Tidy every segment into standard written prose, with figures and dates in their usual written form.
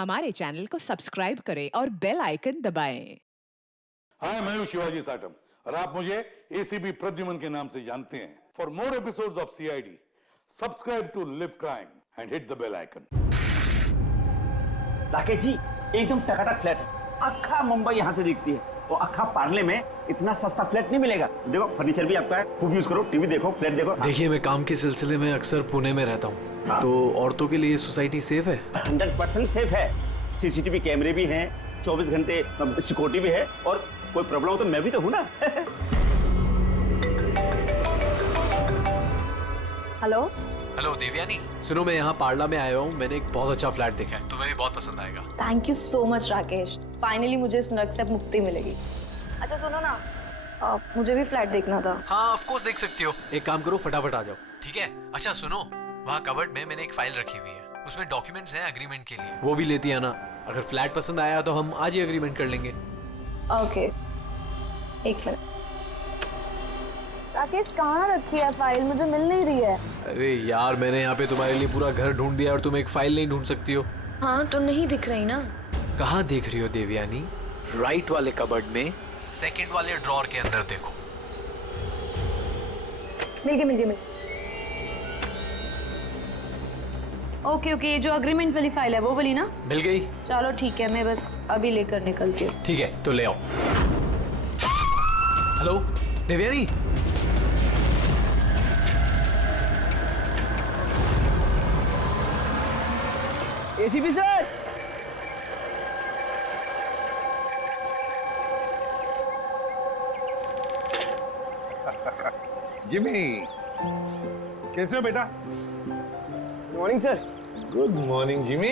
हमारे चैनल को सब्सक्राइब करें और बेल आइकन दबाएं। हाय, मैं हूं शिवाजी साटम और आप मुझे एसीपी प्रद्युमन के नाम से जानते हैं। For more episodes of CID, subscribe to Liv crime and hit the bell icon. Rakesh ji, एकदम टकाटक फ्लैट है। अक्खा मुंबई यहाँ से दिखती है और अक्खा पार्ले में इतना सस्ता फ्लैट नहीं मिलेगा। देखो फर्नीचर भी आपका है, खूब यूज करो, टीवी देखो, फ्लैट देखो। देखिए, मैं काम के सिलसिले में अक्सर पुणे में रहता हूँ, तो औरतों के लिए सोसाइटी सेफ है? 100% सेफ है। सीसीटीवी कैमरे भी हैं, 24 घंटे सिक्योरिटी भी है, और कोई प्रॉब्लम हो तो मैं भी तो हूँ ना। हेलो हेलो देवयानी, सुनो मैं यहाँ पार्ला में आया हूँ। मैंने एक बहुत अच्छा फ्लैट देखा है, तुम्हें भी बहुत पसंद आएगा। Thank you so much Rakesh, finally मुझे इस नर्क से मुक्ति मिलेगी। अच्छा सुनो ना, मुझे भी फ्लैट देखना था। हाँ ऑफ कोर्स देख सकती हो। एक काम करो, फटाफट आ जाओ, ठीक है? अच्छा सुनो, वहाँ कबर्ड में मैंने एक फाइल रखी हुई है, उसमें डॉक्यूमेंट्स हैं एग्रीमेंट के लिए, वो भी लेती आना। अगर फ्लैट पसंद आया तो हम आज ही एग्रीमेंट कर लेंगे। ओके, एक मिनट। राकेश कहाँ रखी है फाइल, मुझे मिल नहीं रही है। अरे यार, मैंने यहाँ पे तुम्हारे लिए पूरा घर ढूंढ दिया और तुम एक फाइल नहीं ढूंढ सकती हो? हाँ तो नहीं दिख रही ना। कहाँ देख रही हो देवयानी? राइट वाले कबर्ड में सेकंड वाले ड्रॉर के अंदर देखो। मिल गई। ओके, ये जो अग्रीमेंट वाली फाइल है वो वाली ना? मिल गई? चलो ठीक है, मैं बस अभी लेकर निकलती हूँ। ठीक है, तो ले आओ। Hello Devyani, ACP sir, Jimmy, कैसे हो बेटा? Morning sir. Good morning Jimmy.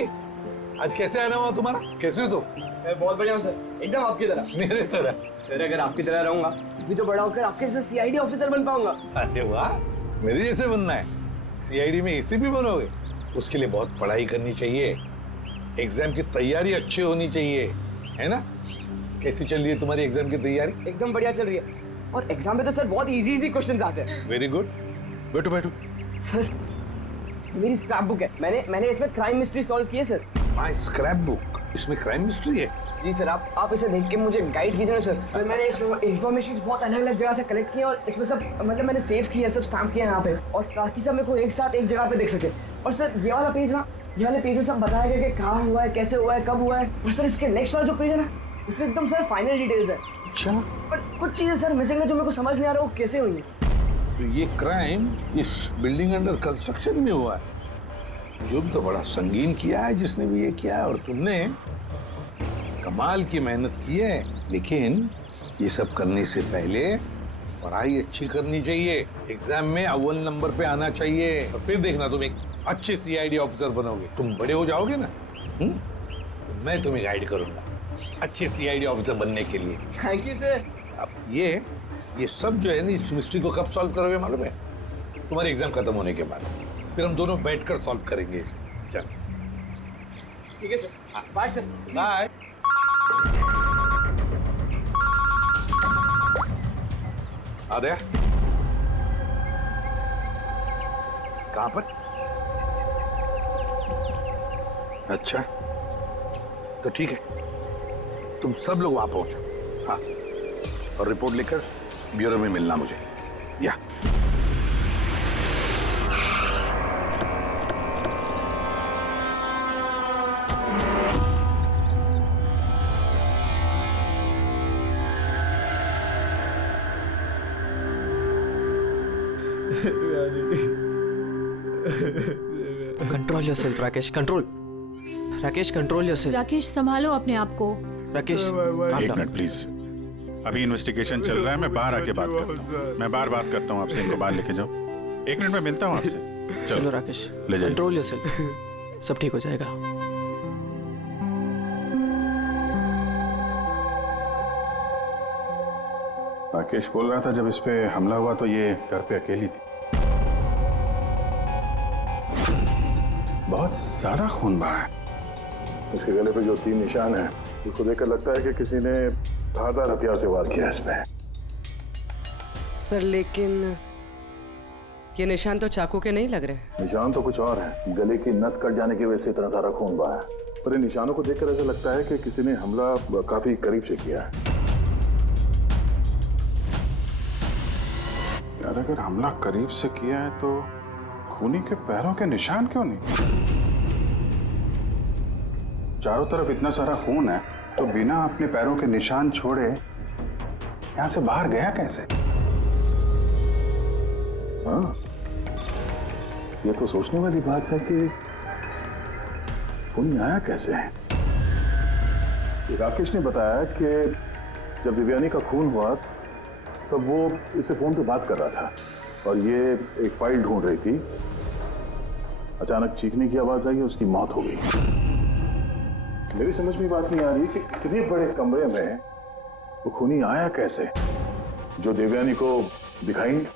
आज कैसे आना हुआ तुम्हारा? कैसे हो तुम? मैं बहुत बढ़िया हूँ सर, एकदम आपकी तरह। मेरे तरह? सर अगर आपकी तरह रहूंगा भी तो बड़ा होकर आपके जैसे सीआईडी ऑफिसर बन पाऊंगा। अरे वाह, मेरे जैसे बनना है? सीआईडी में एसीपी बनोगे? उसके लिए बहुत पढ़ाई करनी चाहिए, एग्जाम की तैयारी अच्छी होनी चाहिए, है ना? कैसी चल रही है तुम्हारी एग्जाम की तैयारी? एकदम बढ़िया चल रही है, और एग्जाम में तो सर बहुत इजी क्वेश्चंस आते हैं। वेरी गुड, बैठो बैठो। सर मेरी स्क्रैप बुक है, मैंने इसमें क्राइम मिस्ट्री सॉल्व की है सर। माय स्क्रैप बुक, इसमें क्राइम मिस्ट्री है? जी सर, आप इसे देख के मुझे गाइड कीजिए ना सर। सर मैंने इसमें इन्फॉर्मेशन बहुत अलग अलग जगह से कलेक्ट किया और इसमें सब मतलब मैंने सेव किया, सब स्टैम्प किया यहाँ पे, और ताकि सब मेरे को एक साथ एक जगह पे देख सके। और सर ये वाला पेज ना, ये वाले पेज में सब बताया गया कि कहाँ हुआ है, कैसे हुआ है, कब हुआ है। और सर इसके नेक्स्ट वाला जो पेज है ना, उसमें एकदम सर फाइनल डिटेल्स है। अच्छा, पर कुछ चीजें सर मिसिंग है जो मेरे को समझ नहीं आ रहा वो कैसे हुई है। तो ये क्राइम इस बिल्डिंग अंडर कंस्ट्रक्शन में हुआ है। जुर्म तो बड़ा संगीन किया है जिसने भी ये किया है, और तुमने कमाल की मेहनत की है। लेकिन ये सब करने से पहले पढ़ाई अच्छी करनी चाहिए, एग्जाम में अव्वल नंबर पे आना चाहिए, और फिर देखना तुम एक अच्छे सीआईडी ऑफिसर बनोगे। तुम बड़े हो जाओगे ना, तो मैं तुम्हें गाइड करूंगा अच्छे सीआईडी ऑफिसर बनने के लिए। Thank you sir. अब ये सब जो है ना, इस मिस्ट्री को कब सॉल्व करोगे मालूम है? तुम्हारे एग्जाम खत्म होने के बाद, फिर हम दोनों बैठकर सॉल्व करेंगे इसे। चल ठीक है सर, बाय सर। बाय। आ गया? कहां पर? अच्छा तो ठीक है, तुम सब लोग वहां पहुंचो। हाँ, और रिपोर्ट लेकर ब्यूरो में मिलना मुझे। या control yourself Rakesh, control. Rakesh control yourself. Rakesh संभालो अपने आप को। राकेश एक मिनट प्लीज, अभी इन्वेस्टिगेशन चल रहा है, मैं बाहर आके बात करता हूँ। मैं बाहर बात करता हूँ आपसे, इनको बाहर लेके जाओ। एक मिनट में मिलता हूँ आपसे। चलो राकेश, ले जाइए। कंट्रोल योरसेल्फ, सब ठीक हो जाएगा। राकेश बोल रहा था जब इस पे हमला हुआ तो ये घर पे अकेली थी। बहुत ज्यादा खून बहा है। इसके गले पे जो 3 निशान हैं, उसको देखकर लगता है कि किसी ने धारदार हथियार से वार किया इस पे। सर लेकिन ये निशान तो चाकू के नहीं लग रहे। निशान तो कुछ और है। गले की नस कट जाने की वजह से इतना सारा खून बहा है। पर इन निशानों को देखकर ऐसा लगता है कि किसी ने हमला काफी करीब से किया है। यार अगर हमला करीब से किया है तो खूनी के पैरों के निशान क्यों नहीं? चारों तरफ इतना सारा खून है तो बिना अपने पैरों के निशान छोड़े यहां से बाहर गया कैसे? हाँ, ये तो सोचने वाली बात है कि खूनी आया कैसे है। राकेश ने बताया कि जब दिव्यानी का खून हुआ तब वो इससे फोन पे बात कर रहा था और ये एक फाइल ढूंढ रही थी। अचानक चीखने की आवाज आई, उसकी मौत हो गई। मेरी समझ में बात नहीं आ रही कि इतने बड़े कमरे में वो खूनी आया कैसे जो देवयानी को दिखाई नहीं।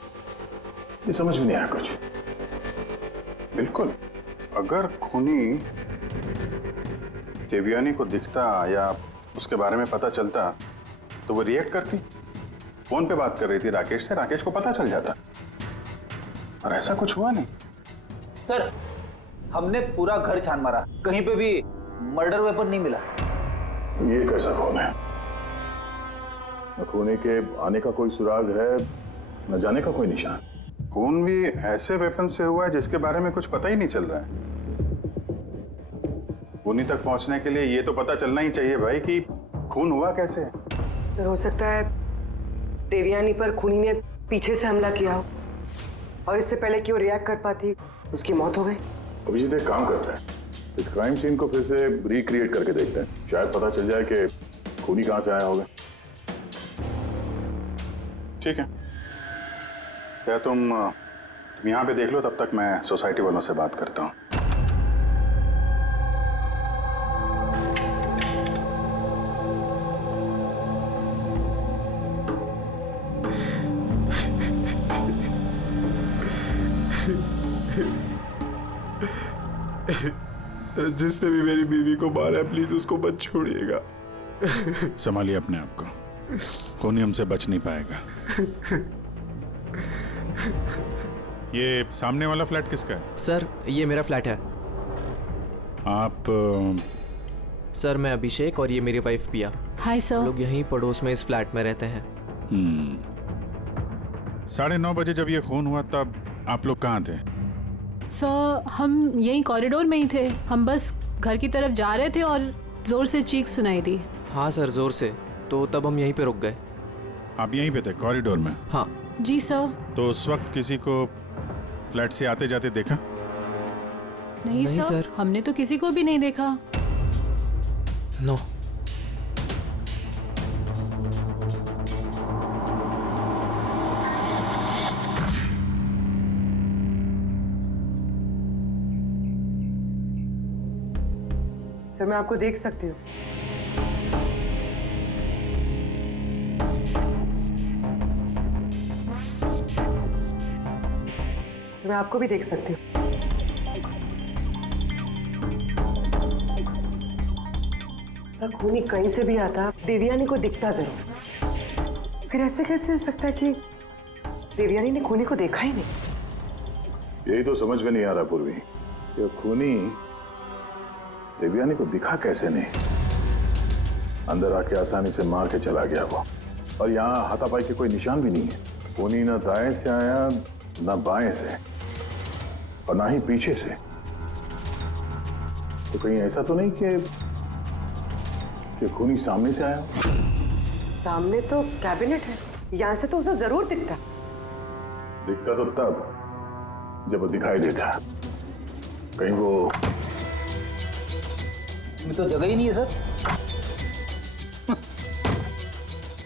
ये समझ में नहीं आया कुछ। बिल्कुल, अगर खूनी देवयानी को दिखता या उसके बारे में पता चलता तो वो रिएक्ट करती। फोन पे बात कर रही थी राकेश से, राकेश को पता चल जाता, और ऐसा कुछ हुआ नहीं। सर, हमने पूरा घर छान मारा, कहीं पे भी मर्डर वेपन नहीं मिला। ये कैसा खून है? न खूनी के आने का कोई सुराग है, न जाने का कोई निशान। खून भी ऐसे वेपन से हुआ है जिसके बारे में कुछ पता ही नहीं चल रहा है। खूनी तक पहुंचने के लिए ये तो पता चलना ही चाहिए भाई कि खून हुआ कैसे। सर, हो सकता है देवयानी पर खूनी ने पीछे से हमला किया हो और इससे पहले कि वो रिएक्ट कर पाती उसकी मौत हो गई। अभिजीत एक काम करते हैं, इस क्राइम सीन को फिर से रिक्रिएट करके देखते हैं, शायद पता चल जाए कि खूनी कहां से आया होगा। ठीक है, क्या तुम यहाँ पे देख लो, तब तक मैं सोसाइटी वालों से बात करता हूँ। जिसने भी मेरी बीवी को मारा, प्लीज उसको मत छोड़िएगा। संभालिए अपने आप को, खूनी हमसे बच नहीं पाएगा। ये सामने वाला फ्लैट किसका है? सर, ये मेरा फ्लैट है। आप सर, मैं अभिषेक और ये मेरी वाइफ पिया। Hi sir. लोग यहीं पड़ोस में इस फ्लैट में रहते हैं। 9:30 बजे जब ये खून हुआ तब आप लोग कहाँ थे? सर, हम यहीं कॉरिडोर में ही थे। हम बस घर की तरफ जा रहे थे और जोर से चीख सुनाई दी। हाँ सर, जोर से। तो तब हम यहीं पे रुक गए। आप यहीं पे थे कॉरिडोर में? हाँ जी सर। तो उस वक्त किसी को फ्लैट से आते जाते देखा? नहीं सर, हमने तो किसी को भी नहीं देखा। नो। सर, मैं आपको देख सकती हूँ। सर, मैं आपको भी देख सकती हूँ। सर, खूनी कहीं से भी आता, देवयानी को दिखता जरूर। फिर ऐसे कैसे हो सकता है कि देवयानी ने खूनी को देखा ही नहीं? यही तो समझ में नहीं आ रहा पूर्वी, ये खूनी देवयानी को दिखा कैसे नहीं? अंदर आके आसानी से मार के चला गया वो, और यहाँ हाथापाई के कोई निशान भी नहीं है। खूनी ना दाएं से आया, ना बाएं से, और ना ही पीछे से। तो कहीं ऐसा तो नहीं कि खूनी सामने से आया? सामने तो कैबिनेट है, यहाँ से तो उसे जरूर दिखता। दिखता तो तब जब वो दिखाई देता। कहीं वो इसमें तो जगह ही नहीं है सर।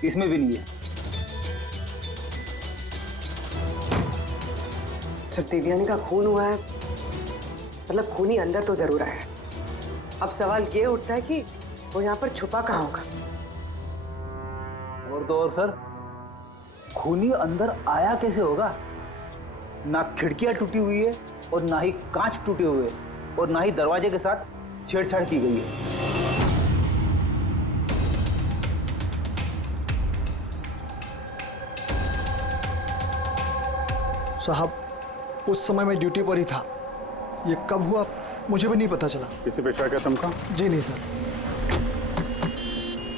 इसमें भी नहीं है। सर, देवयानी का खून हुआ है, मतलब खूनी अंदर तो जरूर आया है। अब सवाल ये उठता है कि वो यहाँ पर छुपा कहाँ होगा। और तो और सर, खूनी अंदर आया कैसे होगा? ना खिड़कियां टूटी हुई है और ना ही कांच टूटे हुए और ना ही दरवाजे के साथ छेड़छाड़ की गई है। साहब, उस समय मैं ड्यूटी पर ही था। ये कब हुआ मुझे भी नहीं पता चला। किसी पे शक है तुमको? जी नहीं सर।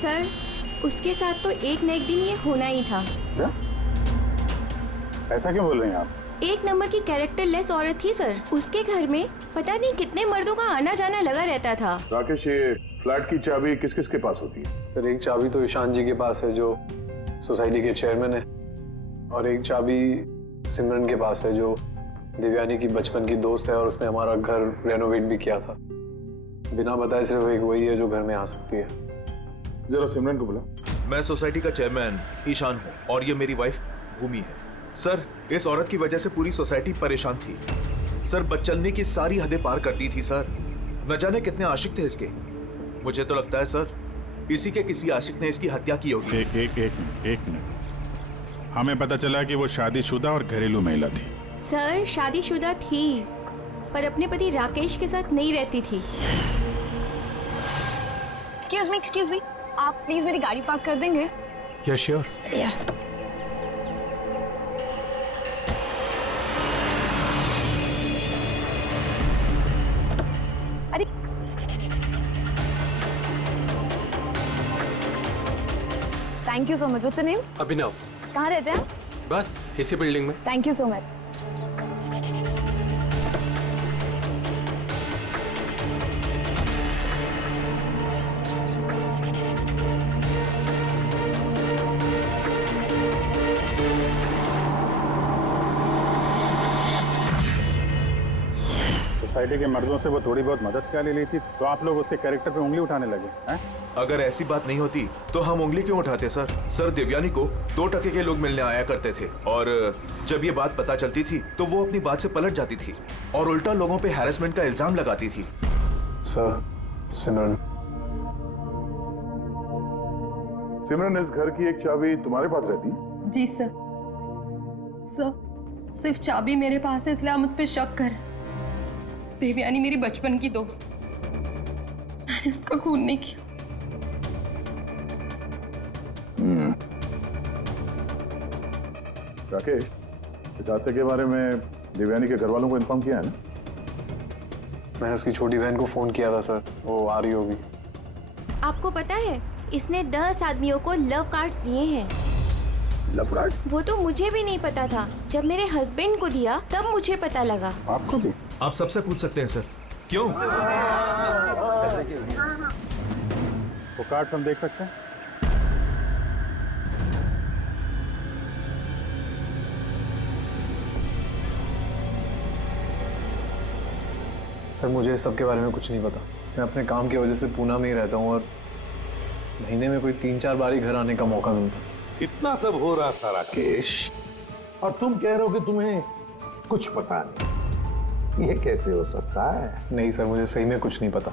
सर, उसके साथ तो एक न एक दिन ये होना ही था। क्या? ऐसा क्यों बोल रही हैं आप? एक नंबर की कैरेक्टरलेस औरत थी सर। उसके घर में पता नहीं कितने मर्दों का आना जाना लगा रहता था। राकेश, ये फ्लैट की चाबी किस किस के पास होती है? सर एक चाबी तो ईशान जी के पास है जो सोसाइटी के चेयरमैन है, और एक चाबी सिमरन के पास है जो देवयानी की बचपन की दोस्त है और उसने हमारा घर रेनोवेट भी किया था। बिना बताए सिर्फ एक वही है जो घर में आ सकती है। जरा सिमरन को बुला। मैं सोसाइटी का चेयरमैन ईशान हूँ और ये मेरी वाइफ भूमि है। सर, इस औरत की वजह से पूरी सोसाइटी परेशान थी। सर, बदचलने की सारी हदें पार करती थी सर। न जाने कितने आशिक थे इसके। मुझे तो लगता है सर, इसी के किसी आशिक ने इसकी हत्या की होगी। एक मिनट। हमें पता चला कि वो शादीशुदा और घरेलू महिला थी। सर, शादीशुदा थी पर अपने पति राकेश के साथ नहीं रहती थी। एक्सक्यूज मी, आप प्लीज मेरी गाड़ी पार्क कर देंगे? Yes sure. अरे thank you so much. What's your name? Abhinav. कहाँ रहते हैं? बस इसी बिल्डिंग में। Thank you so much. Society के मर्दों से वो थोड़ी बहुत मदद क्या ले ली थी, तो आप लोग उसके कैरेक्टर पे उंगली उठाने लगे हैं? अगर ऐसी बात नहीं होती तो हम उंगली क्यों उठाते सर? सर, देवयानी को 2 टके के लोग मिलने आया करते थे और जब ये बात पता चलती थी तो वो अपनी बात से पलट जाती थी और उल्टा लोगों पे हैरेसमेंट का इल्जाम लगाती थी। सर, सिमरन इस घर की एक चाबी तुम्हारे पास रहती? जी सर। सिर्फ चाबी मेरे पास है, इसलिए आप मुझ पे शक कर। देवयानी मेरी बचपन की दोस्त, मैंने उसका खून नहीं किया। राकेश, इस हादसे के बारे में देवयानी के घर वालों को इन्फॉर्म किया है ना? मैंने उसकी छोटी बहन को फोन किया था सर, वो आ रही होगी। आपको पता है इसने 10 आदमियों को लव कार्ड्स दिए हैं। Love card? वो तो मुझे भी नहीं पता था। जब मेरे हस्बैंड को दिया तब मुझे पता लगा। आपको भी? आप सबसे पूछ सकते हैं सर। क्यों? वो कार्ड हम देख सकते हैं? सर, मुझे इस सब के बारे में कुछ नहीं पता। मैं अपने काम की वजह से पूना में ही रहता हूँ और महीने में कोई 3-4 बार ही घर आने का मौका मिलता। इतना सब हो रहा था राकेश, और तुम कह रहे हो कि तुम्हें कुछ पता नहीं। ये कैसे हो सकता है? नहीं सर, मुझे सही में कुछ नहीं पता।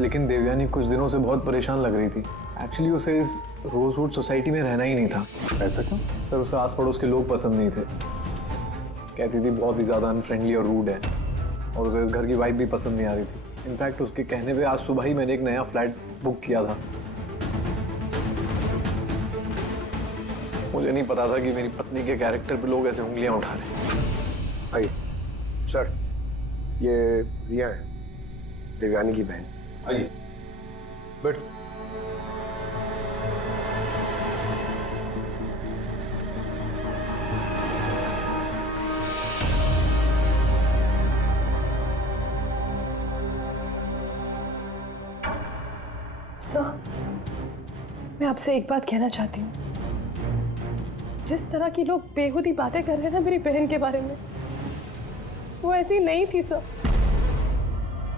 लेकिन देवयानी कुछ दिनों से बहुत परेशान लग रही थी। एक्चुअली उसे इस रोजवुड सोसाइटी में रहना ही नहीं था। ऐसा क्यों? सर, उसे आस पड़ोस के लोग पसंद नहीं थे। कहती थी बहुत ही ज़्यादा अनफ्रेंडली और रूड है, और उसे इस घर की वाइब भी पसंद नहीं आ रही थी। इनफैक्ट उसके कहने पे आज सुबह ही मैंने एक नया फ्लैट बुक किया था। मुझे नहीं पता था कि मेरी पत्नी के कैरेक्टर पे लोग ऐसे उंगलियां उठा रहे हैं। आइए सर, ये रिया है, देवयानी की बहन। आइए बैठ। सर, मैं आपसे एक बात कहना चाहती हूँ। जिस तरह की लोग बेहुदी बातें कर रहे हैं ना मेरी बहन के बारे में, वो ऐसी नहीं थी सर।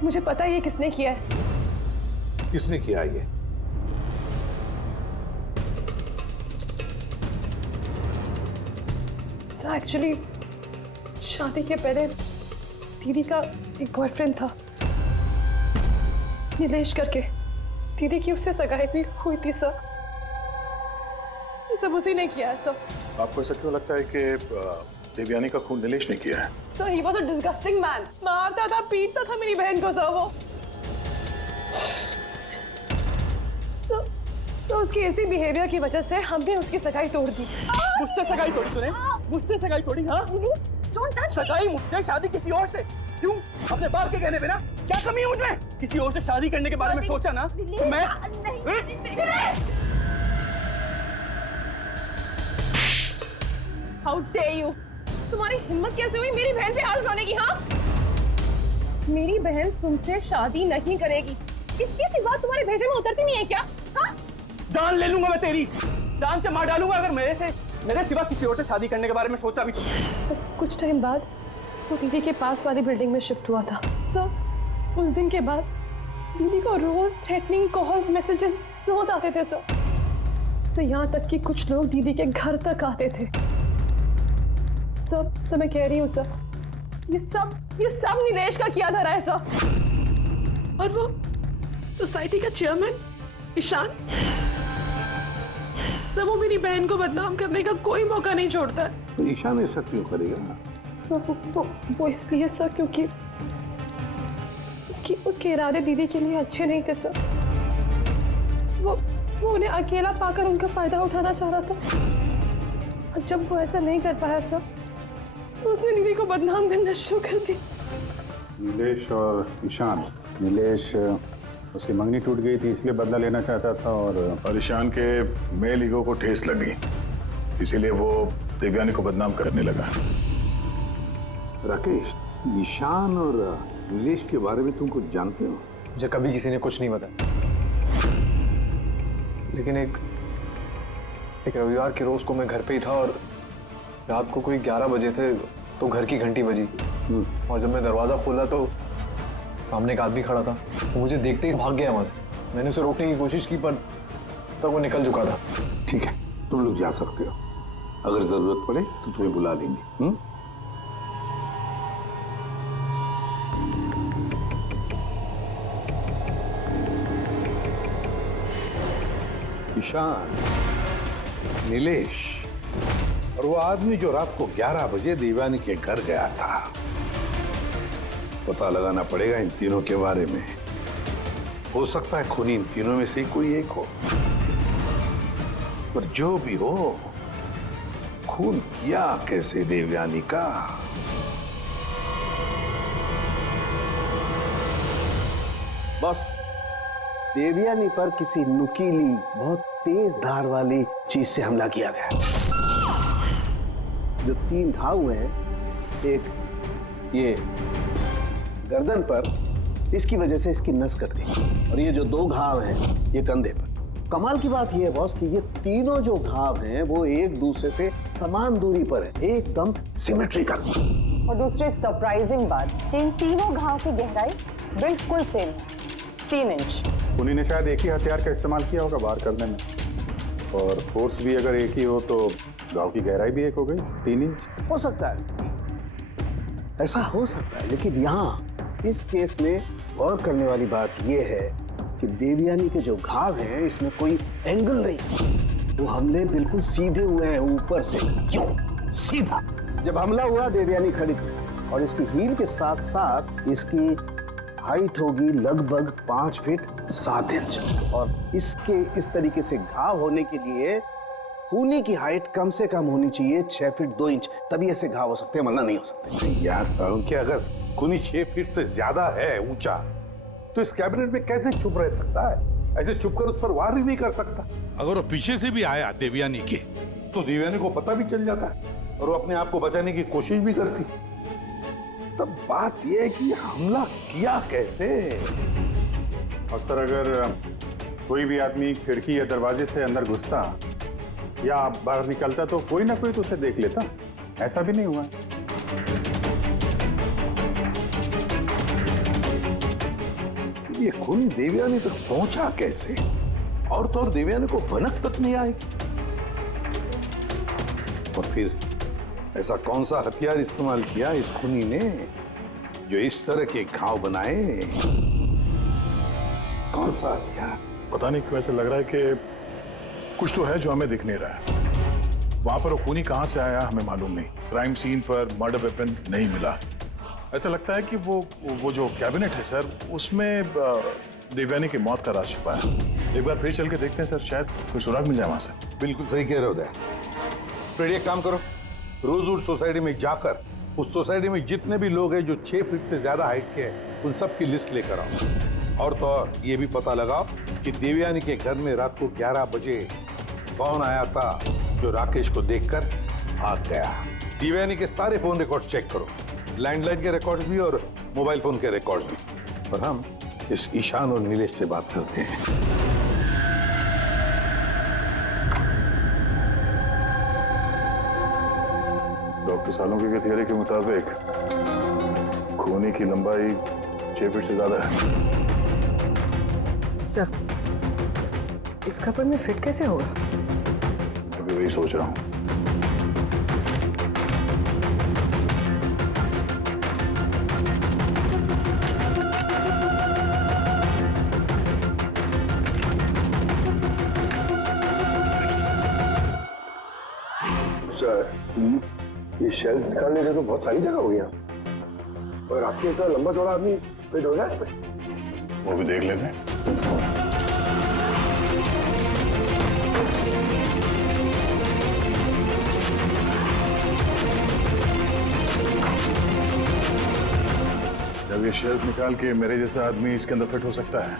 मुझे पता है ये किसने किया है। किसने किया ये? सर, एक्चुअली शादी के पहले दीदी का एक बॉयफ्रेंड था, नीलेश करके। दीदी की उससे सगाई भी हुई थी सर। ये सब उसी ने किया है सर। आपको ऐसा क्यों लगता है कि देवयानी का खून नीलेश ने किया है? Sir, he was a disgusting man। मारता था, पीटता था मेरी बहन को सर वो। सर, उसकी इसी बिहेवियर की वजह से हमने उसकी सगाई तोड़ दी। मुझसे सगाई तोड़ी तूने? मुझसे सगाई तोड़ी? हाँ, सगाई मुझसे, शादी किसी और से। क्यों? अपने बाप के कहने पे ना क्या कमी है मुझमें? किसी और से शादी करने के बारे में सोचा ना तो मैं हाउ डेयर यू! तुम्हारी हिम्मत कैसे हुई मेरी बहन पे हाथ उठाने की? हाँ, मेरी बहन तुमसे शादी नहीं करेगी। इतनी सी बात तुम्हारे भेजे में उतरती नहीं है क्या? हाँ, जान ले लूंगा मैं तेरी, जान से मार डालूंगा अगर मेरे सिवा किसी और से शादी करने के बारे में सोचा भी तो। कुछ टाइम बाद वो दीदी के पास वाली बिल्डिंग में शिफ्ट हुआ था सर। उस दिन के बाद दीदी को रोज थ्रेटनिंग कॉल्स, मैसेजेस रोज आते थे सर। यहाँ तक कि कुछ लोग दीदी के घर तक आते थे। सब मैं कह रही हूँ सर, ये सब नीलेश का किया धरा है सर। और वो सोसाइटी का चेयरमैन ईशान, सब वो मेरी बहन को बदनाम करने का कोई मौका नहीं छोड़ता है। तो ईशान ऐसा क्यों करेगा? वो इसलिए सर क्योंकि उसके इरादे दीदी के लिए अच्छे नहीं थे सर। वो उन्हें अकेला पाकर उनका फायदा उठाना चाह रहा था। और जब वो ऐसा नहीं कर पाया सर, तो उसने दीदी को बदनाम करना शुरू कर दी। नीलेश और ईशान, नीलेश उसकी मंगनी टूट गई थी इसलिए बदला लेना चाहता था और ईशान के मेल ईगो को ठेस लगी, इसीलिए वो देवयानी को बदनाम करने लगा। राकेश, ईशान और नीलेश के बारे में तुम कुछ जानते हो? मुझे कभी किसी ने कुछ नहीं बताया, लेकिन एक रविवार के रोज को मैं घर पे ही था और रात को कोई 11 बजे थे तो घर की घंटी बजी और जब मैं दरवाजा खोला तो सामने एक आदमी खड़ा था। वो मुझे देखते ही भाग गया वहां से। मैंने उसे रोकने की कोशिश की पर तब वो निकल चुका था। ठीक है, तुम लोग जा सकते हो। अगर जरूरत पड़े तो तुम्हें बुला लेंगे। ईशान, नीलेश और वो आदमी जो रात को 11 बजे देवयानी के घर गया था, पता लगाना पड़ेगा इन तीनों के बारे में। हो सकता है खूनी इन तीनों में से कोई एक हो, पर जो भी हो, खून किया कैसे देवयानी का? बस देवयानी पर किसी नुकीली, बहुत तेज धार वाली चीज से हमला किया गया। जो 3 घाव हुए हैं, एक ये गर्दन पर, इसकी वजह से इसकी नस कट गई, और ये जो 2 घाव हैं ये कंधे पर। कमाल की बात ये है बॉस कि ये तीनों जो घाव हैं वो एक दूसरे से समान दूरी पर है, एकदम सिमेट्रिकल। और दूसरी एक सरप्राइजिंग बात, इन तीनों घाव की गहराई बिल्कुल सेम है, 3 इंच। खूनी ने शायद एक ही हथियार का इस्तेमाल किया होगा वार करने में, और फोर्स भी अगर एक ही हो तो घाव की गहराई भी एक हो गई, 3 इंच। हो सकता है, ऐसा हो सकता है, लेकिन यहाँ इस केस में गौर करने वाली बात यह है कि देवयानी के जो घाव हैं इसमें कोई एंगल नहीं, वो हमले बिल्कुल सीधे हुए हैं ऊपर से। क्यों सीधा? जब हमला हुआ देवयानी खड़ी थी और इसकी हील के साथ साथ इसकी हाइट होगी लगभग 5 फीट 7 इंच, और इसके इस तरीके से घाव होने के लिए खूनी की हाइट कम से कम होनी चाहिए 6 फीट 2 इंच, तभी ऐसे घाव हो सकते हैं, वरना नहीं हो सकते। यार सारुण, कि अगर खूनी 6 फीट से ज्यादा है ऊंचा, तो इस कैबिनेट में कैसे चुप रह सकता है? ऐसे चुप कर उस पर वार ही नहीं कर सकता। अगर वो पीछे से भी आया देवयानी के, तो देवयानी को पता भी चल जाता और वो अपने आप को बचाने की कोशिश भी करती। तब बात यह है कि हमला किया कैसे? और सर, अगर कोई भी आदमी खिड़की या दरवाजे से अंदर घुसता या बाहर निकलता तो कोई ना कोई तो उसे देख लेता, ऐसा भी नहीं हुआ। ये खूनी देवयानी तक पहुंचा कैसे? और तो और देवयानी को भनक तक नहीं आएगी। और फिर ऐसा कौन सा हथियार इस्तेमाल किया इस खूनी ने जो इस तरह के घाव बनाए? कौन सा हथियार? पता नहीं क्यों ऐसा लग रहा है कि कुछ तो है जो हमें दिख नहीं रहा है। वहां पर वो खूनी कहां से आया हमें मालूम नहीं। क्राइम सीन पर मर्डर वेपन नहीं मिला। ऐसा लगता है कि वो जो कैबिनेट है सर, उसमें देवयानी की मौत का राज छुपा है। एक बार फिर चल के देखते हैं सर, शायद कोई सुराग मिल जाए वहां से। बिल्कुल सही कह रहे हो दया। फिर एक काम करो, रोजवुड सोसाइटी में जाकर उस सोसाइटी में जितने भी लोग हैं जो 6 फीट से ज्यादा हाइट के हैं, उन सब की लिस्ट लेकर आओ। और तो और ये भी पता लगाओ कि देवयानी के घर में रात को 11 बजे कौन आया था जो राकेश को देखकर भाग गया। देवयानी के सारे फोन रिकॉर्ड चेक करो, लैंडलाइन के रिकॉर्ड्स भी और मोबाइल फोन के रिकॉर्ड्स भी। और हम इस ईशान और नीलेश से बात करते हैं। डॉक्टर सालों की थियरी के मुताबिक खूनी की लंबाई 6 फीट से ज्यादा है। सर, इस कपड़े में फिट कैसे होगा? अभी वही सोच रहा हूँ। सर, ये शेल्फ निकालने से तो बहुत सारी जगह हो गया, और आपके ऐसा लंबा चौड़ा आदमी फिट हो गया इस पे? वो भी देख लेते हैं। जब ये शेल्फ निकाल के मेरे जैसा आदमी इसके अंदर फिट हो सकता है,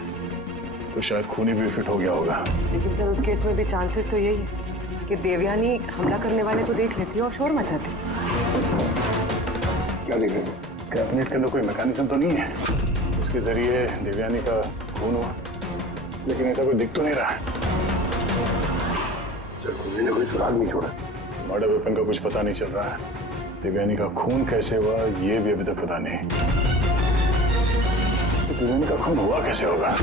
तो शायद खूनी भी फिट हो गया होगा। लेकिन सर, उस केस में भी चांसेस तो यही है कि देवयानी हमला करने वाले को देख लेती और शोर मचाती। क्या देख रहे? कैबिनेट के अंदर कोई मैकेनिज्म तो नहीं है इसके जरिए देवयानी का खून हुआ, लेकिन ऐसा कोई दिख तो नहीं रहा है। सर, खूनी ने कोई सुराग नहीं छोड़ा। मर्डर वेपन का कुछ पता नहीं चल रहा है। देवयानी का खून कैसे हुआ ये भी अभी तक पता नहीं। तो देवयानी का खून हुआ कैसे होगा?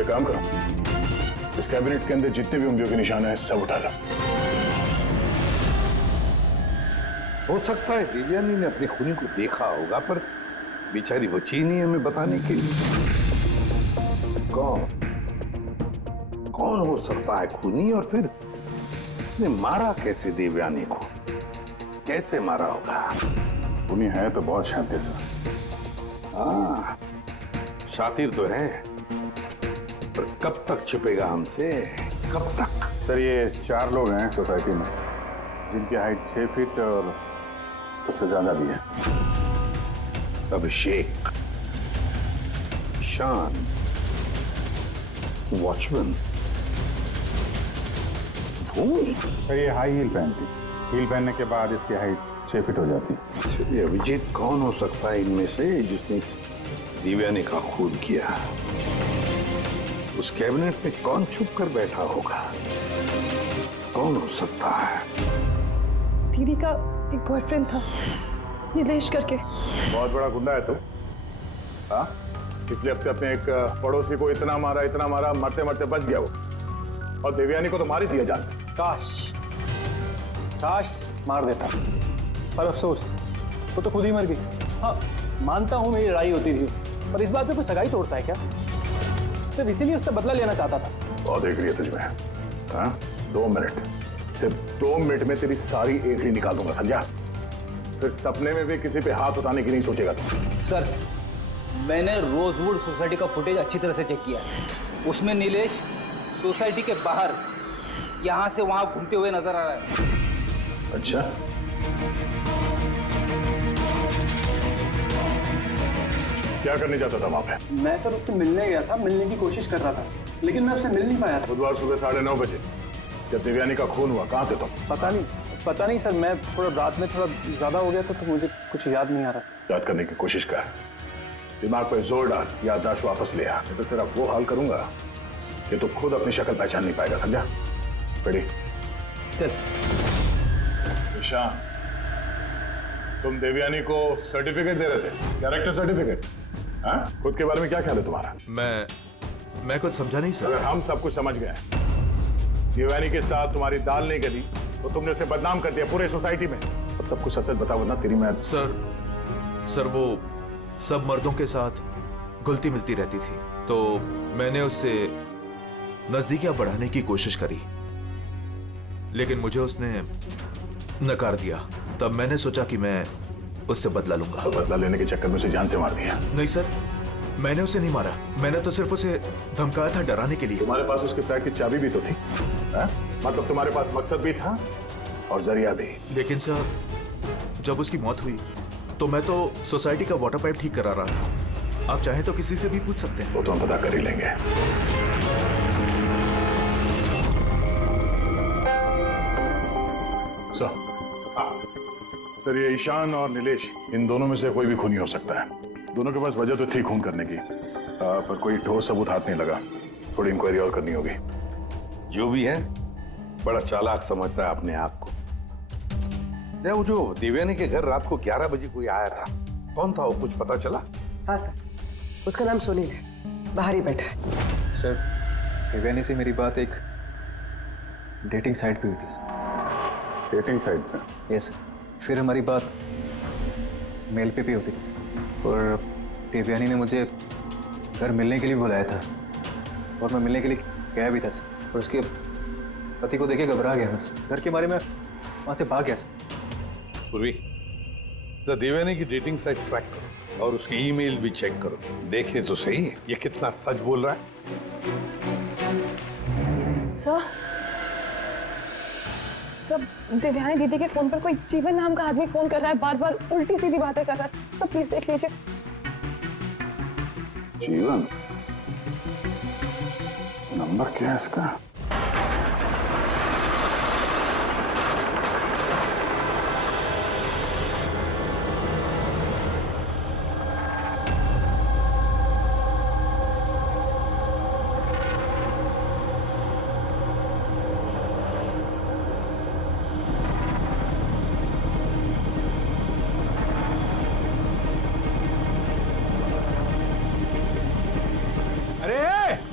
एक काम करो, इस कैबिनेट के अंदर जितने भी उंगलियों के निशान हैं सब उठा लो। हो सकता है देवयानी ने अपने खूनी को देखा होगा, पर बेचारी बची नहीं हमें बताने के लिए। कौन हो सकता है खूनी, और फिर उसने मारा कैसे देवयानी को? कैसे मारा होगा? खूनी है तो बहुत शातिर सर। हाँ, शातिर तो है, पर कब तक छिपेगा हमसे? कब तक? सर, ये 4 लोग हैं सोसाइटी में जिनकी हाइट 6 फीट और उससे ज्यादा भी है। अभिषेक, ईशान, वॉचमैन, भूमि। सर, ये हाई हील पहनती। हील पहनने के बाद इसकी हाइट 6 फीट हो जाती। ये अभिजीत कौन हो सकता है इनमें से जिसने देवयानी का खून किया? उस कैबिनेट में कौन छुप कर बैठा होगा? कौन हो सकता है? दीदी का एक बॉयफ्रेंड था, नीलेश करके। बहुत बड़ा गुंडा है तुम। हाँ, पिछले हफ्ते अपने एक पड़ोसी को इतना मारा, मरते मरते बच गया वो, और देवयानी को तो मार ही दिया जान से। काश मार देता, पर अफसोस वो तो खुद ही मर गई। हाँ, मानता हूँ मेरी लड़ाई होती थी, पर इस बात पे कोई सगाई तोड़ता है क्या? सिर्फ इसीलिए उससे बदला लेना चाहता था। बहुत देख रही है तुझमें। हाँ, 2 मिनट, सिर्फ 2 मिनट में तेरी सारी एकड़ी निकाल दूंगा, समझा? फिर सपने में भी किसी पे हाथ उठाने की नहीं सोचेगा तू। सर, मैंने रोजवुड सोसाइटी का फुटेज अच्छी तरह से चेक किया है। उसमें नीलेश सोसाइटी के बाहर यहाँ से वहाँ घूमते हुए नजर आ रहा है। अच्छा, क्या करने जाता था वहाँ पे? मैं सर उससे मिलने गया था, मिलने की कोशिश कर रहा था, लेकिन मैं उससे मिल नहीं पाया था। बुधवार सुबह 9:30 बजे जब देवयानी का खून हुआ, कहाँ थे तुम? पता नहीं सर, मैं थोड़ा रात में थोड़ा ज्यादा हो गया था, तो मुझे कुछ याद नहीं आ रहा। याद करने की कोशिश कर, दिमाग पे जोर डाल, याददाश्त वापस ले आ, तो तेरा वो हाल करूंगा कि तू खुद अपनी शक्ल पहचान नहीं पाएगा, समझा? रेडी? चल। ईशान, तुम देवयानी को सर्टिफिकेट दे रहे थे, कैरेक्टर सर्टिफिकेट। हाँ, खुद के बारे में क्या ख्याल है तुम्हारा? मैं कुछ समझा नहीं सर। अगर हम सब कुछ समझ गए, देवयानी के साथ तुम्हारी दाल नहीं गली तो तुमने उसे बदनाम कर दिया पूरे सोसाइटी में। अब सब कुछ सच सच बता, वरना तेरी मैं। सर वो सब मर्दों के साथ घुलती मिलती रहती थी, तो मैंने उससे नजदीकियां बढ़ाने की कोशिश करी, लेकिन मुझे उसने नकार दिया। तब मैंने सोचा कि मैं उससे बदला लूंगा। तो बदला लेने के चक्कर में उसे जान से मार दिया? नहीं सर, मैंने उसे नहीं मारा, मैंने तो सिर्फ उसे धमकाया था डराने के लिए। तुम्हारे पास उसके फ्लैट की चाबी भी तो थी, मतलब तुम्हारे पास मकसद भी था और जरिया भी। लेकिन सर, जब उसकी मौत हुई तो मैं तो सोसाइटी का वाटर पाइप ठीक करा रहा था। आप चाहें तो किसी से भी पूछ सकते हैं। वो तो हम पता कर ही लेंगे। सर ये ईशान और नीलेश, इन दोनों में से कोई भी खूनी हो सकता है। दोनों के पास वजह तो थी खून करने की, पर कोई ठोस सबूत हाथ नहीं लगा। थोड़ी इंक्वायरी और करनी होगी। जो भी है बड़ा चालाक समझता है अपने आप को। वो जो देवयानी के घर रात को 11 बजे कोई आया था, कौन था वो, कुछ पता चला? हाँ सर, उसका नाम सुनील है, बाहर ही बैठा है। सर देवयानी से मेरी बात एक डेटिंग साइट पे हुई थी। डेटिंग साइट पे? Yes sir. फिर हमारी बात मेल पे भी होती थी और देवयानी ने मुझे घर मिलने के लिए बुलाया था और मैं मिलने के लिए गया भी था सर। और उसके पति को देखे घबरा गया मैं घर के बारे में, वहाँ से भाग गया सर। पूर्वी, देवयानी की डेटिंग साइट ट्रैक करो और उसकी ईमेल भी चेक करो। देखे तो सही ये कितना सच बोल रहा है। सर, देवयानी दीदी के फोन पर कोई जीवन नाम का आदमी फोन कर रहा है, बार बार उल्टी सीधी बातें कर रहा है। सब प्लीज देख लीजिए। जीवन? नंबर क्या है इसका?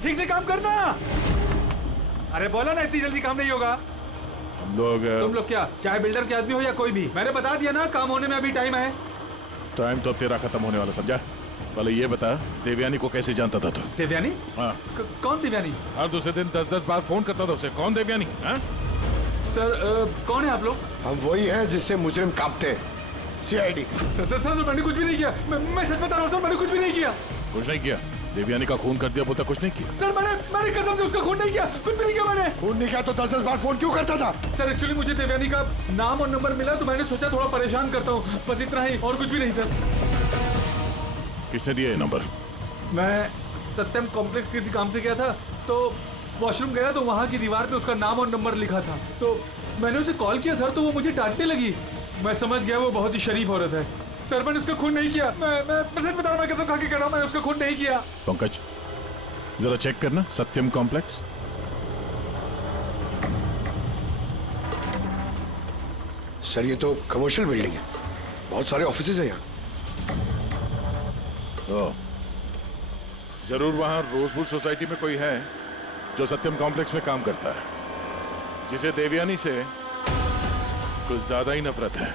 ठीक से काम करना। अरे बोला ना, इतनी जल्दी काम नहीं होगा। हम लोग तुम लोग क्या, चाहे बिल्डर के आदमी हो या कोई भी, मैंने बता दिया ना, काम होने में अभी टाइम है। टाइम तो अब तेरा खत्म होने वाला, समझा? पहले ये बता, देवयानी को कैसे जानता था तू? देवयानी? हाँ। कौन देवयानी? हर दूसरे दिन 10-10 बार फोन करता था उसे। कौन देवयानी? हाँ? सर कौन है आप लोग? हम वही है जिससे मुजरिम कांपते हैं, CID। सर मैंने कुछ भी नहीं किया। मैं सच बता रहा हूँ सर, मैंने कुछ भी नहीं किया। कुछ नहीं किया? देवयानी का खून कर दिया, वो तक कुछ नहीं किया? सर मैंने कसम से उसका खून नहीं किया, कुछ भी नहीं किया मैंने। खून नहीं किया तो 10-10 बार फोन क्यों करता था? सर एक्चुअली मुझे देवयानी का नाम और नंबर मिला तो मैंने सोचा थोड़ा परेशान करता हूँ, बस इतना ही, और कुछ भी नहीं सर। किसने दिया ये नंबर? मैं सत्यम कॉम्प्लेक्स किसी काम से गया था, तो वॉशरूम गया तो वहाँ की दीवार पे उसका नाम और नंबर लिखा था, तो मैंने उसे कॉल किया सर, तो वो मुझे डांटने लगी। मैं समझ गया वो बहुत ही शरीफ औरत है। सर मैंने उसका खून नहीं किया, मैं सच बता रहा हूँ, मैं कसम खा के कह रहा हूँ, मैंने उसका खून नहीं किया। पंकज जरा चेक करना, सत्यम कॉम्प्लेक्स। सर ये तो कमर्शियल बिल्डिंग है, बहुत सारे ऑफिसेज हैं यहाँ। जरूर वहां रोजवुड सोसाइटी में कोई है जो सत्यम कॉम्प्लेक्स में काम करता है, जिसे देवयानी से कुछ ज्यादा ही नफरत है।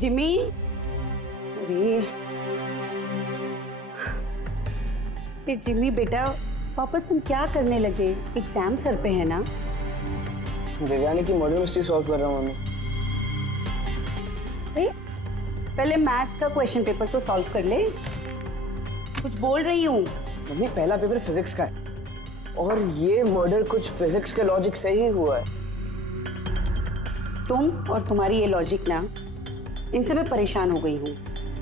जिमी, अरे जिमी बेटा, वापस तुम क्या करने लगे? एग्जाम सर पे है ना? देवयानी की मर्डर मिस्ट्री सॉल्व कर रहा हूँ मम्मी। पहले मैथ्स का क्वेश्चन पेपर तो सॉल्व कर ले। कुछ बोल रही हूँ मम्मी, पहला पेपर फिजिक्स का है और ये मर्डर कुछ फिजिक्स के लॉजिक से ही हुआ है। तुम और तुम्हारी ये लॉजिक ना, इनसे मैं परेशान हो गई हूँ।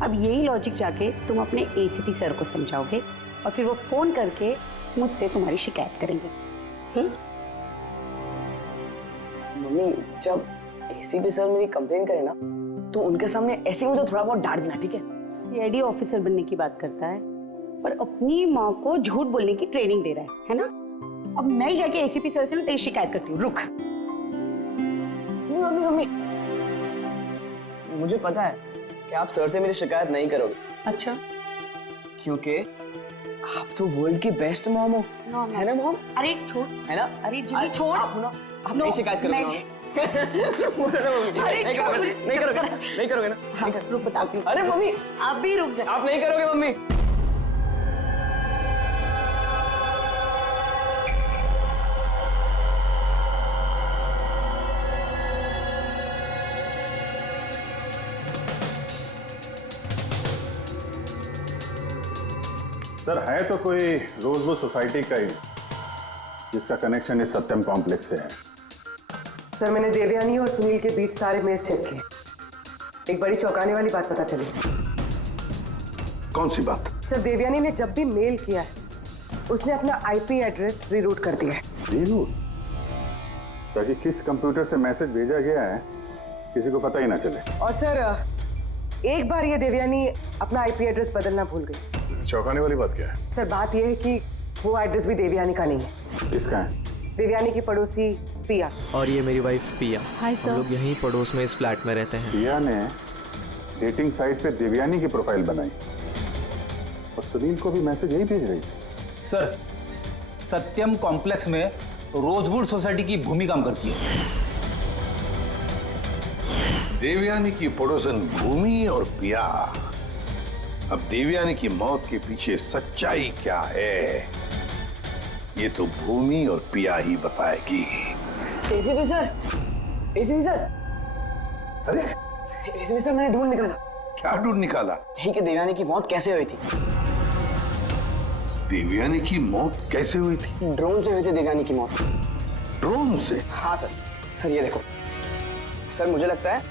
अब यही लॉजिक जाके तुम अपने ACP सर को समझाओगे और फिर वो फोन करके मुझसे तुम्हारी शिकायत करेंगे। मम्मी, जब ACP सर मेरी कंप्लेन करे ना, तो उनके सामने ऐसे ही मुझे थोड़ा बहुत डांट देना, ठीक है? CID ऑफिसर बनने की बात करता है पर अपनी माँ को झूठ बोलने की ट्रेनिंग दे रहा है ना? अब मैं ही जाके ACP सर से तेरी शिकायत करती हूँ। रुक। मम्मी, मुझे पता है कि आप सर से मेरी शिकायत नहीं करोगे। अच्छा? क्योंकि आप तो वर्ल्ड की बेस्ट मॉम हो, है ना मॉम? अरे छोड़, है ना? अरे जिमी छोड़। आप हो ना, आप नहीं शिकायत करोगे? नहीं करोगे ना? हाँ, रुक बताती हूँ। अरे मम्मी, आप भी रुक जाओ। आप नहीं करोगे मम्मी? सर है तो कोई रोजवुड सोसाइटी का ही जिसका कनेक्शन इस सत्यम कॉम्प्लेक्स से है। सर मैंने देवयानी और सुनील के बीच सारे मेल चेक किए। एक बड़ी चौंकाने वाली बात पता चली। कौन सी बात? सर देवयानी ने जब भी मेल किया है उसने अपना आईपी एड्रेस रीरूट कर दिया है। रीरूट? ताकि किस कंप्यूटर से मैसेज भेजा गया है किसी को पता ही ना चले। और सर एक बार ये देवयानी अपना आईपी एड्रेस बदलना भूल गई। चौंकाने वाली बात क्या है? सर बात यह है कि वो एड्रेस भी देवयानी का नहीं है। किसका है? देवयानी की पड़ोसी पिया। और ये मेरी वाइफ पिया। Hi sir. हम लोग यहीं पड़ोस में इस फ्लैट में रहते हैं। पिया ने डेटिंग साइट पे देवयानी की प्रोफाइल बनाई और सुनील को भी मैसेज यही भेज रही थी। सर सत्यम कॉम्प्लेक्स में रोजवुड सोसाइटी की भूमि काम करती है। देवयानी की पड़ोसन भूमि और पिया। अब देवयानी की मौत के पीछे सच्चाई क्या है ये तो भूमि और पिया ही बताएगी। ACP sir, ACP sir. अरे एसीपी सर मैंने ढूंढ निकाला। क्या ढूंढ निकाला? यही कि देवयानी की मौत कैसे हुई थी। देवयानी की मौत कैसे हुई थी? ड्रोन से हुई थी देवयानी की मौत। ड्रोन से? हाँ सर। सर ये देखो सर, मुझे लगता है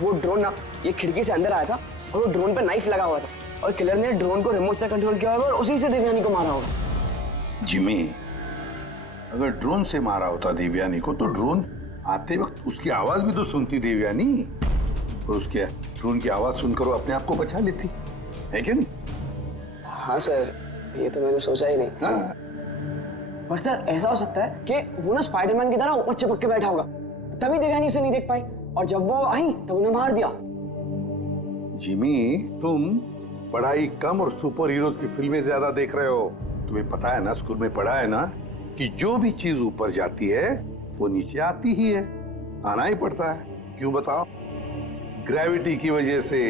वो ड्रोन ना ये खिड़की से अंदर आया था और वो ड्रोन पे नाइफ लगा हुआ था और किलर ने ड्रोन को रिमोट से कंट्रोल किया होगा और उसी से देवयानी को मारा होगा। जिमी, अगर ड्रोन से मारा होता देवयानी को तो ड्रोन आते वक्त उसकी आवाज भी तो सुनती देवयानी और उसके ड्रोन की आवाज सुनकर वो अपने आप को बचा लेती है क्या नहीं? हाँ सर, ये तो मैंने सोचा ही नहीं। हाँ। पर सर ऐसा हो सकता है कि वो ना स्पाइडरमैन की तरह ऊपर चिपक के बैठा होगा, तभी देवयानी उसे नहीं देख पाई और जब वो आई तब उन्हें मार दिया। जिमी, तुम पढ़ाई कम और सुपर हीरोज की फिल्में ज्यादा देख रहे हो। तुम्हें पता है ना, स्कूल में पढ़ा है ना कि जो भी चीज ऊपर जाती है वो नीचे आती ही है, आना ही पड़ता है। क्यों बताओ? ग्रेविटी की वजह से,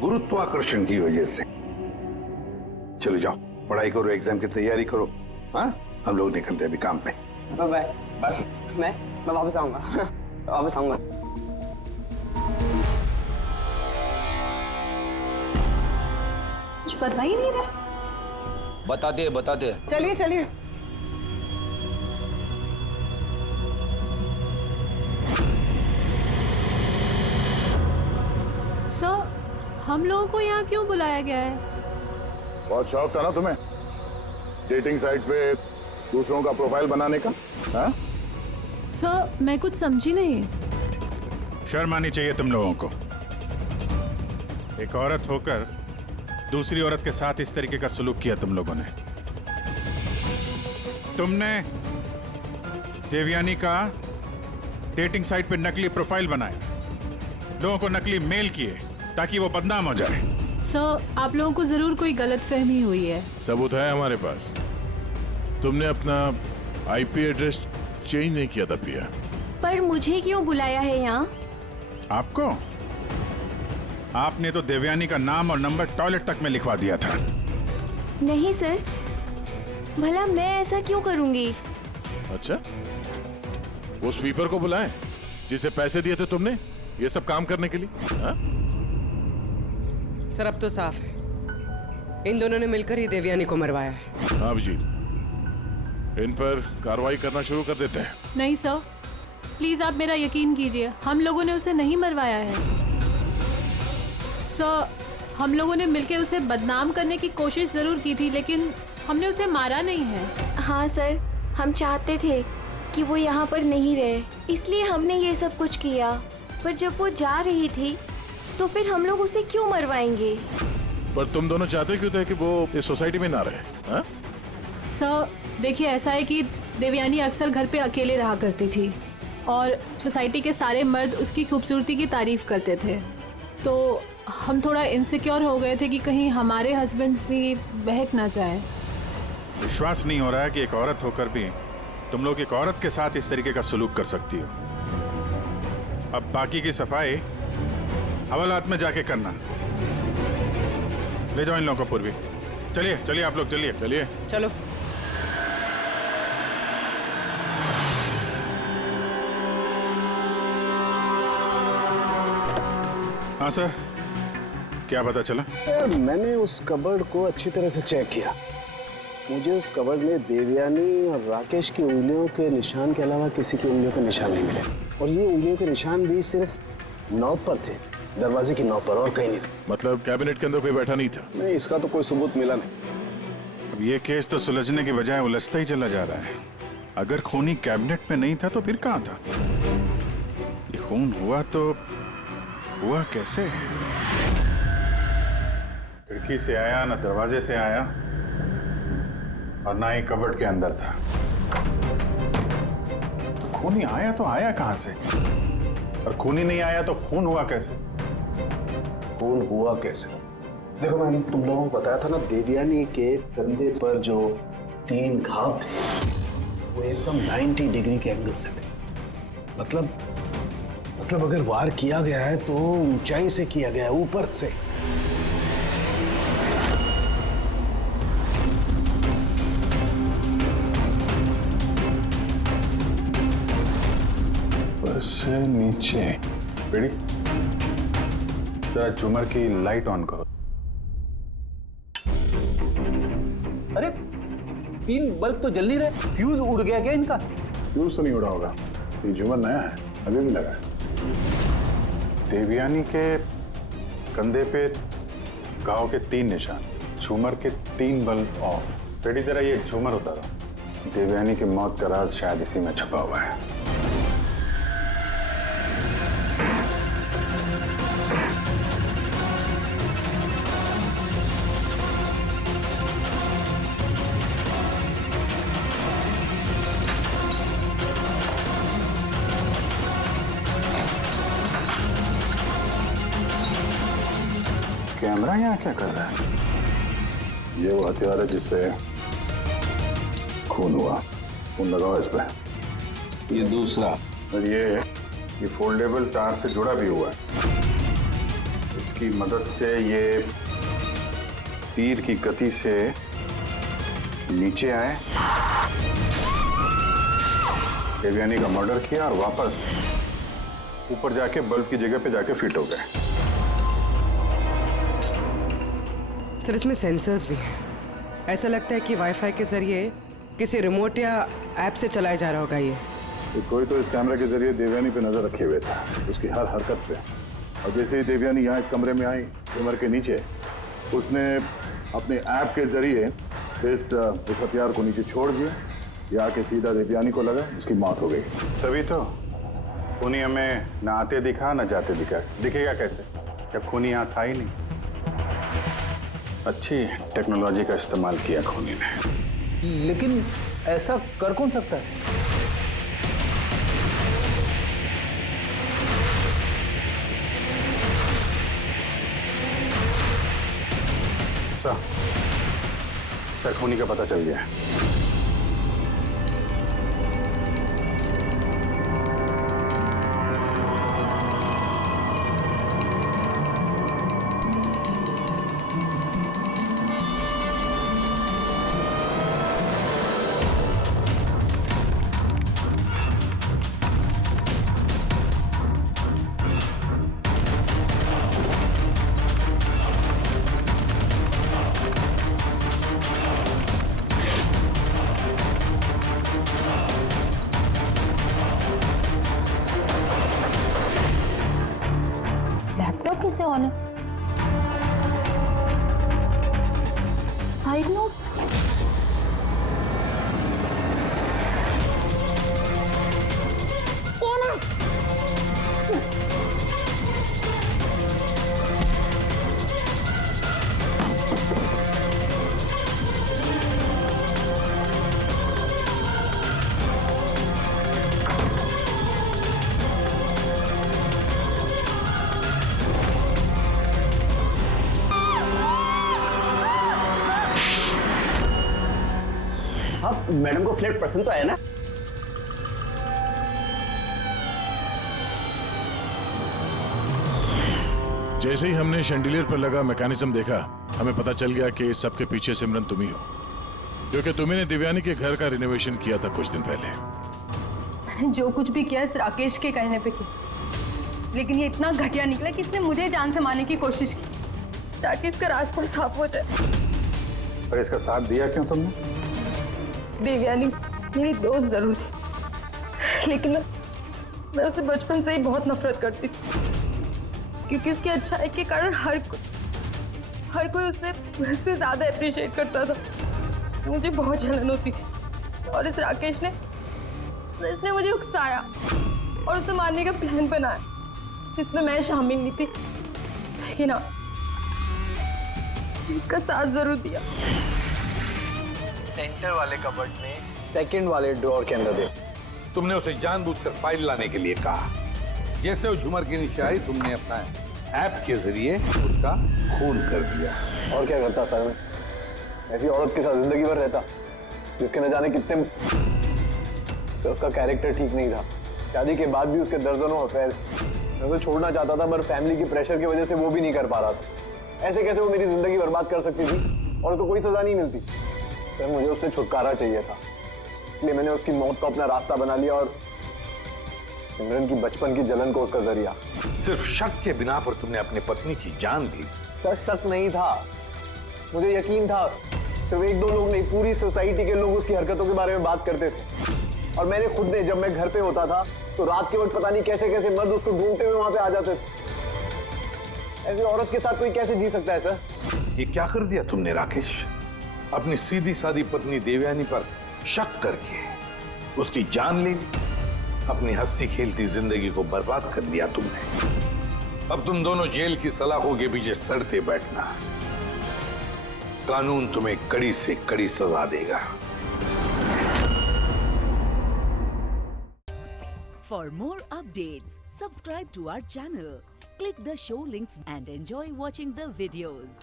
गुरुत्वाकर्षण की वजह से। चलो जाओ पढ़ाई करो, एग्जाम की तैयारी करो। हाँ, हम लोग निकलते हैं अभी काम पे। Bye bye. मैं वापस आऊंगा। वापस आऊंगा। कुछ पता ही नहीं रहा। बता दे। चलिए चलिए। सर हम लोगों को यहाँ क्यों बुलाया गया है? बहुत शौक था ना तुम्हें डेटिंग साइट पे दूसरों का प्रोफाइल बनाने का? हाँ? सर मैं कुछ समझी नहीं। शर्म आनी चाहिए तुम लोगों को। एक औरत होकर दूसरी औरत के साथ इस तरीके का सलूक किया तुम लोगों ने। तुमने देवयानी का डेटिंग साइट पे नकली प्रोफाइल बनाया, लोगों को नकली मेल किए ताकि वो बदनाम हो जाए। सर आप लोगों को जरूर कोई गलतफहमी हुई है। सबूत है हमारे पास। तुमने अपना आईपी एड्रेस चेंज नहीं किया था पिया। पर मुझे क्यों बुलाया है यहाँ? आपको? आपने तो देवयानी का नाम और नंबर टॉयलेट तक में लिखवा दिया था। नहीं सर, भला मैं ऐसा क्यों करूंगी? अच्छा, वो स्वीपर को बुलाएं जिसे पैसे दिए थे तुमने ये सब काम करने के लिए? हाँ? सर अब तो साफ है, इन दोनों ने मिलकर ही देवयानी को मरवाया है। हाँ अभिजीत, इन पर कार्रवाई करना शुरू कर देते हैं। नहीं सर, प्लीज आप मेरा यकीन कीजिए, हम लोगों ने उसे नहीं मरवाया है। सर हम लोगों ने मिलकर उसे बदनाम करने की कोशिश जरूर की थी, लेकिन हमने उसे मारा नहीं है। हाँ सर, हम चाहते थे कि वो यहाँ पर नहीं रहे, इसलिए हमने ये सब कुछ किया। पर जब वो जा रही थी तो फिर हम लोग उसे क्यों मरवाएंगे? पर तुम दोनों चाहते क्यों थे कि वो इस सोसाइटी में ना रहे? हाँ? सर देखिए, ऐसा है कि देवयानी अक्सर घर पे अकेले रहा करती थी और सोसाइटी के सारे मर्द उसकी खूबसूरती की तारीफ करते थे, तो हम थोड़ा इनसिक्योर हो गए थे कि कहीं हमारे हस्बैंड्स भी बहक ना जाए। विश्वास नहीं हो रहा है कि एक औरत होकर भी तुम लोग एक औरत के साथ इस तरीके का सलूक कर सकती हो। अब बाकी की सफाई हवालात में जाके करना। ले जाओ इन लोगों को पूर्वी। चलिए चलिए आप लोग, चलिए चलिए। चलो। हाँ सर, क्या पता चला? यार मैंने उस कबर्ड को अच्छी तरह से चेक किया। मुझे उस कबर्ड में देवयानी और राकेश की उंगलियों के निशान के अलावा किसी की उंगलियों के निशान नहीं मिले। और ये उंगलियों के निशान भी सिर्फ नॉब पर थे, दरवाजे की नॉब पर, और कहीं नहीं थे। मतलब कैबिनेट के अंदर कोई बैठा नहीं था? नहीं, इसका तो कोई सबूत मिला नहीं। अब ये केस तो सुलझने की बजाय उलझता ही चला जा रहा है। अगर खूनी कैबिनेट में नहीं था तो फिर कहाँ था? ये खून हुआ तो हुआ कैसे? खिड़की से आया, ना दरवाजे से आया, और ना ही कबर्ड के अंदर था। तो खूनी आया तो आया कहां से? और खूनी नहीं आया तो खून हुआ कैसे? खून हुआ कैसे? देखो, मैंने तुम लोगों को बताया था ना, देवयानी के कंधे पर जो 3 घाव थे वो एकदम 90 डिग्री के एंगल से थे। मतलब अगर वार किया गया है तो ऊंचाई से किया गया है, ऊपर से। ऊपर से नीचे। बेड़ी, जरा झूमर की लाइट ऑन करो। अरे 3 बल्ब तो जल नहीं रहे, फ्यूज उड़ गया क्या इनका? फ्यूज तो नहीं उड़ा होगा, ये झूमर नया है, अभी भी लगा है। देवयानी के कंधे पे घाव के 3 निशान, झूमर के 3 बल्ब ऑफ। बेटी जरा ये झूमर उतारो। देवयानी की मौत का राज शायद इसी में छुपा हुआ है। कैमरा यहाँ क्या कर रहा है? ये वो हथियार है जिससे खून हुआ। खून लगाओ इस पे। ये दूसरा, और ये फोल्डेबल तार से जुड़ा भी हुआ है। इसकी मदद से ये तीर की गति से नीचे आए, देवयानी का मर्डर किया और वापस ऊपर जाके बल्ब की जगह पे जाके फिट हो गए। सर, इसमें सेंसर्स भी हैं। ऐसा लगता है कि वाईफाई के जरिए किसी रिमोट या ऐप से चलाया जा रहा होगा ये। तो कोई तो इस कैमरे के जरिए देवयानी पे नजर रखे हुए था, उसकी हर हरकत पे। और जैसे ही देवयानी यहाँ इस कमरे में आई, कमर के नीचे, उसने अपने ऐप के जरिए इस हथियार को नीचे छोड़ दिया। ये आके सीधा देवयानी को लगा, उसकी मौत हो गई। तभी तो खूनी हमें न आते दिखा न जाते दिखा। दिखेगा कैसे जब खूनी यहाँ था ही नहीं? अच्छी टेक्नोलॉजी का इस्तेमाल किया खूनी ने। लेकिन ऐसा कर कौन सकता है? सर, खूनी का पता चल गया। लैपटॉप कैसे ऑन है? Side note? मैडम को फ्लैट पसंद तो आया ना? जैसे ही हमने शैंडिलियर पर लगा मैकेनिज्म देखा, हमें पता चल गया कि इस सब के पीछे सिमरन तुम ही हो, क्योंकि तुम्ही ने दिव्यानी के घर का रिनोवेशन किया था कुछ दिन पहले। मैंने जो कुछ भी किया इस राकेश के कहने पे किया, लेकिन ये इतना घटिया निकला कि इसने मुझे जान से मारने की कोशिश की ताकि इसका रास्ता साफ हो जाए। पर इसका साथ दिया क्यों तुमने? देवयानी मेरी दोस्त जरूर थी, लेकिन मैं उससे बचपन से ही बहुत नफरत करती थी, क्योंकि उसकी अच्छाई के कारण हर कोई उससे ज्यादा अप्रिशिएट करता था। मुझे बहुत जलन होती थी और इस राकेश ने इसने मुझे उकसाया और उसे मारने का प्लान बनाया, जिसमें मैं शामिल नहीं थी, लेकिन हाँ, इसका साथ जरूर दिया। सेंटर वाले कबर्ड में सेकंड वाले ड्रॉर के अंदर दे। तुमने उसे जानबूझकर फाइल लाने के लिए कहा। जैसे वो झूमर के नीचे आई, तुमने अपना ऐप के जरिए उसका खून कर दिया। और क्या करता सर मैं? ऐसी औरत के साथ जिंदगी भर रहता, जिसके न जाने कितने, तो उसका कैरेक्टर ठीक नहीं था। शादी के बाद भी उसके दर्जनों अफेयर। मैं उसे छोड़ना चाहता था, पर फैमिली की प्रेशर की वजह से वो भी नहीं कर पा रहा था। ऐसे कैसे वो मेरी जिंदगी बर्बाद कर सकती थी और उसको कोई सजा नहीं मिलती? सर मुझे उससे छुटकारा चाहिए था, इसलिए मैंने उसकी मौत को अपना रास्ता बना लिया और सिमरन की बचपन की जलन को उसका जरिया। सिर्फ शक के बिना पर तुमने अपनी पत्नी की जान दी। सर शक नहीं था, मुझे यकीन था। सिर्फ एक दो लोग नहीं, पूरी सोसाइटी के लोग उसकी हरकतों के बारे में बात करते थे। और मैंने खुद ने, जब मैं घर पे होता था तो रात के वक्त पता नहीं कैसे कैसे मर्द उसको ढूंढते हुए वहां पे आ जाते थे। ऐसी औरत के साथ कोई कैसे जी सकता है सर? ये क्या कर दिया तुमने राकेश? अपनी सीधी सादी पत्नी देवयानी पर शक करके उसकी जान ले ली। अपनी हंसी खेलती जिंदगी को बर्बाद कर दिया तुमने। अब तुम दोनों जेल की सलाखों के पीछे सड़ते बैठना। कानून तुम्हें कड़ी से कड़ी सजा देगा। For more updates, subscribe to our channel, click the show links and enjoy watching the videos.